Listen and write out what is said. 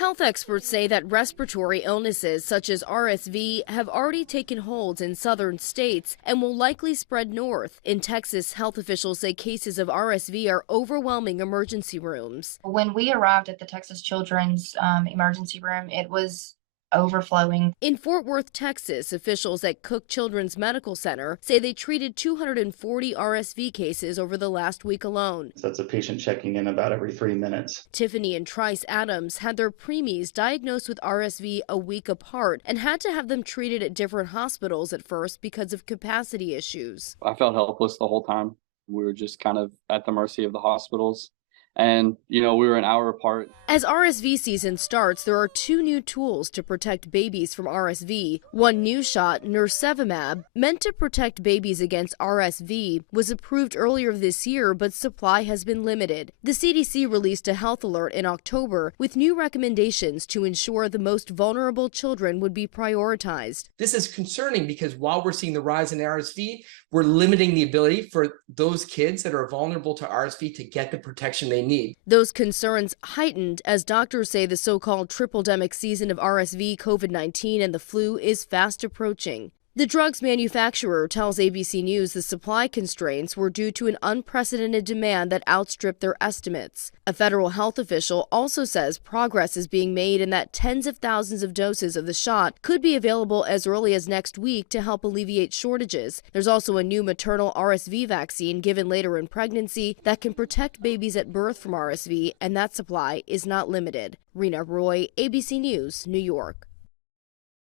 Health experts say that respiratory illnesses such as RSV have already taken hold in southern states and will likely spread north. In Texas, health officials say cases of RSV are overwhelming emergency rooms. When we arrived at the Texas Children's emergency room, it was overflowing. In Fort Worth, Texas, officials at Cook Children's Medical Center say they treated 240 RSV cases over the last week alone. That's a patient checking in about every 3 minutes. Tiffany and Trice Adams had their preemies diagnosed with RSV a week apart and had to have them treated at different hospitals at first because of capacity issues. I felt helpless the whole time. We were just kind of at the mercy of the hospitals. And, we were an hour apart. As RSV season starts, there are 2 new tools to protect babies from RSV. One new shot, nirsevimab, meant to protect babies against RSV, was approved earlier this year, but supply has been limited. The CDC released a health alert in October with new recommendations to ensure the most vulnerable children would be prioritized. This is concerning because while we're seeing the rise in RSV, we're limiting the ability for those kids that are vulnerable to RSV to get the protection they need. Those concerns heightened as doctors say the so-called triple-demic season of RSV, COVID-19, and the flu is fast approaching. The drug's manufacturer tells ABC News the supply constraints were due to an unprecedented demand that outstripped their estimates. A federal health official also says progress is being made and that tens of thousands of doses of the shot could be available as early as next week to help alleviate shortages. There's also a new maternal RSV vaccine given later in pregnancy that can protect babies at birth from RSV, and that supply is not limited. Rena Roy, ABC News, New York.